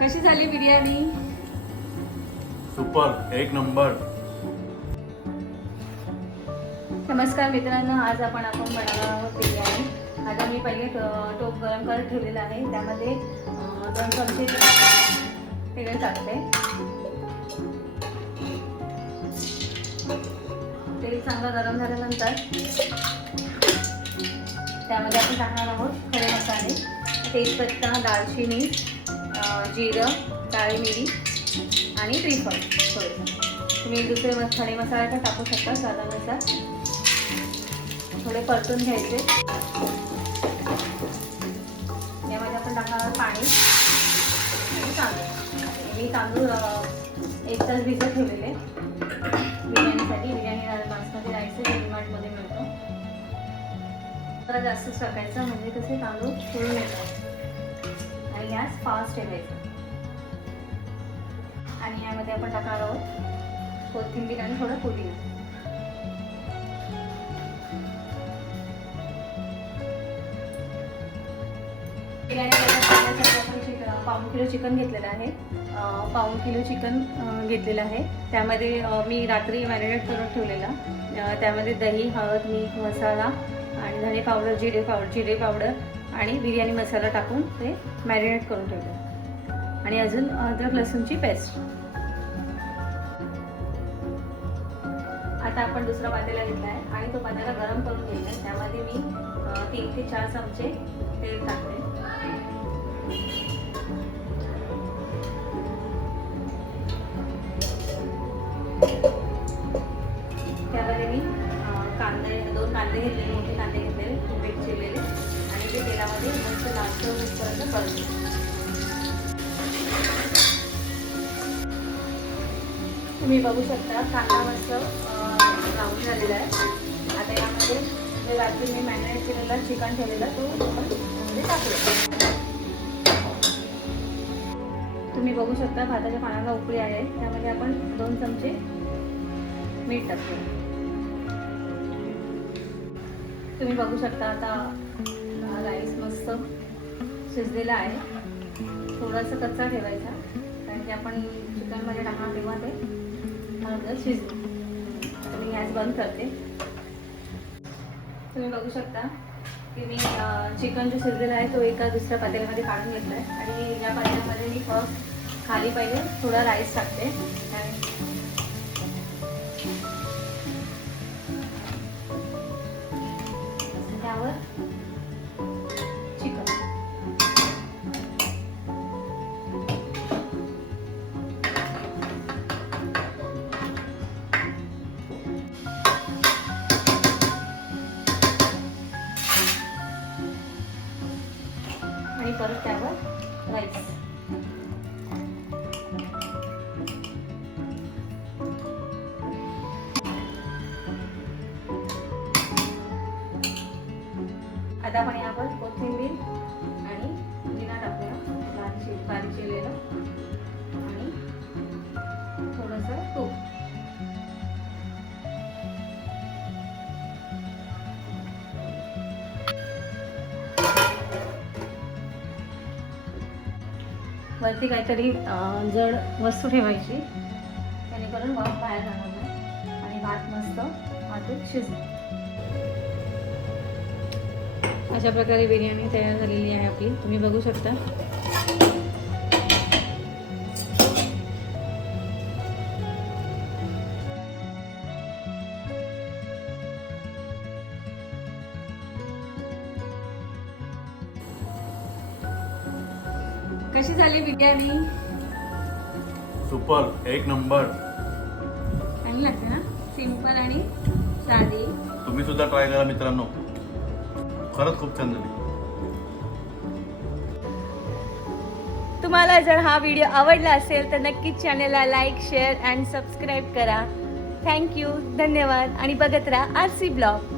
कशी झाली बिर्याणी? सुपर एक नंबर. नमस्कार मित्रांनो आज आपण आपण बनवणार आहोत बिर्याणी. आता मी पहिले टोप गरम करत ठेवलेला आहे. त्यामध्ये दोन चमचे तेल टाकते. तेल चांगलं गरम झाल्यानंतर त्यामध्ये आपण टाकणार आहोत खडे मसाले तेजपत्ता दालचिनी जिरं काळी मिरी आणि त्रिफळ. थोडंसं तुम्ही दुसरे मस खडे मसाले पण टाकू शकता स्वादानुसार थोडे परतून घ्यायचे. यामध्ये आपण टाकणार आहोत पाणी आणि तांदूळ. मी तांदूळ एक तास भिजत ठेवलेले. बिर्याणीसाठी. बिर्याणी बासमती राईस आहे मिळतो. जरा जास्त टाकायचं म्हणजे कसे तांदूळ फुलून येतात. गॅस फास्ट ठेवायचा आणि यामध्ये आपण टाकणार आहोत कोथिंबीर आणि थोडं पुदिना. पाऊन पाऊण किलो चिकन घेतलेलं आहे. पाऊन पाऊण किलो चिकन घेतलेलं आहे. त्यामध्ये मी रात्री मॅरिनेट करून ठेवलेला. त्यामध्ये दही हळद मीठ मसाला आणि धणे पावडर जिरे पावडर जिरे पावडर आणि बिर्याणी मसाला टाकून ते मॅरिनेट करून ठेवलं आणि अजून अद्रक लसूणची पेस्ट आता आपण दुसरा पातेला घेतला आहे आणि तो पातेला गरम करून घ्यायचा आहे. त्यामध्ये मी तीन ते चार चमचे तेल टाकते. त्यामध्ये मी कांदे दोन कांदे घेतलेले मोठे कांदे घेतलेले मीठ चिरलेले. ते तेलामध्ये मस्त लास्ट होईपर्यंत परतले तुम्ही बघू शकता कांदा मस्त ब्राऊन झालेला आहे. आता यामध्ये जे रात्री मी मॅरिनेट केलेला चिकन ठेवलेला तो म्हणजे यामध्ये तुम्ही बघू शकता भाताच्या पाण्याला उकळी आहे. त्यामध्ये आपण दोन चमचे मीठ टाकतो तुम्ही बघू शकता आता राईस मस्त शिजलेला आहे. थोडासा कच्चा ठेवायचा कारण की आपण चिकनमध्ये टाकणार तेव्हा ते हळद शिजले मी गॅस बंद करते. तुम्ही बघू शकता की मी चिकन जो शिजलेला आहे तो एका दुसऱ्या पातेल्यामध्ये काढून घेतला आहे आणि या पातेल्यामध्ये मी फर्स्ट खाली पहिले थोडा राईस टाकते. आणि परत त्यावर राईस आता आपण यावर कोथिंबीर वरती काहीतरी जड वस्तू ठेवायची. जेणेकरून वाफ बाहेर जाणार नाही. आणि भात मस्त वाटून शिजणार. अशा प्रकारे बिर्याणी तयार झालेली आहे आपली. तुम्ही बघू शकता. कशी झाली बिर्याणी? सुपर एक नंबर. चांगली लागते ना? सिंपल आणि साधी. तुम्ही सुद्धा ट्राय करा मित्रांनो. खरंच खूप छान झाली. तुम्हाला जर हा व्हिडिओ आवडला असेल तर नक्कीच चॅनलला लाईक शेअर अँड सबस्क्राईब करा. थँक्यू धन्यवाद. आणि बघत राहा आर सी ब्लॉग.